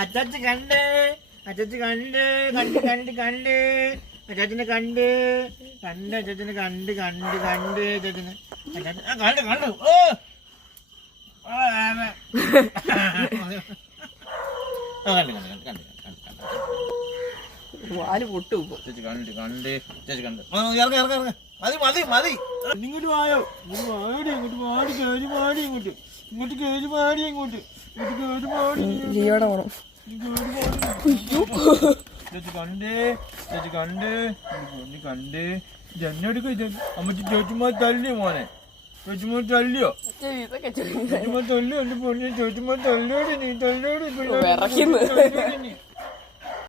അച്ചാച്ചി കണ്ട് അച്ചാച്ചി കണ്ട് കണ്ട് കണ്ട് കണ്ട് അച്ചാച്ചനെ കണ്ട് കണ്ട് അച്ചാച്ചനെ കണ്ട് കണ്ട് കണ്ട് അച്ചാച്ചനെ കണ്ട് കണ്ടു ഓ കണ്ട് കണ്ട് കണ്ട് കണ്ട് വാല് പൊട്ടു ചേച്ചി കണ്ട് കണ്ട് ചേച്ചി കണ്ട് ഇറങ്ങ ഇറങ്ങ ഇറങ്ങ മതി മതി മതി ഇങ്ങോട്ട് വായോ ഇങ്ങോട്ട് വാടി ഇങ്ങോട്ട് വാടി കയറി പാടി ഇങ്ങോട്ട് ഇങ്ങോട്ട് കയറി പാടി ഇങ്ങോട്ട് ഇങ്ങോട്ട് കയറി പാടി ജീവടെ പോണം ചേച്ചി കണ്ട് ചേച്ചി കണ്ട് പൊന്നി കണ്ട് ജന്നെടുക്ക അമ്മച്ചി ചേച്ചിമാർ തല്ലിയോ മോനെ ചേച്ചിമാർ തല്ലിയോ ചേച്ചിമാർ തല്ലിയോ എന്റെ പൊന്നി ചേച്ചിമാർ തല്ലോടി നീ തല്ലോടി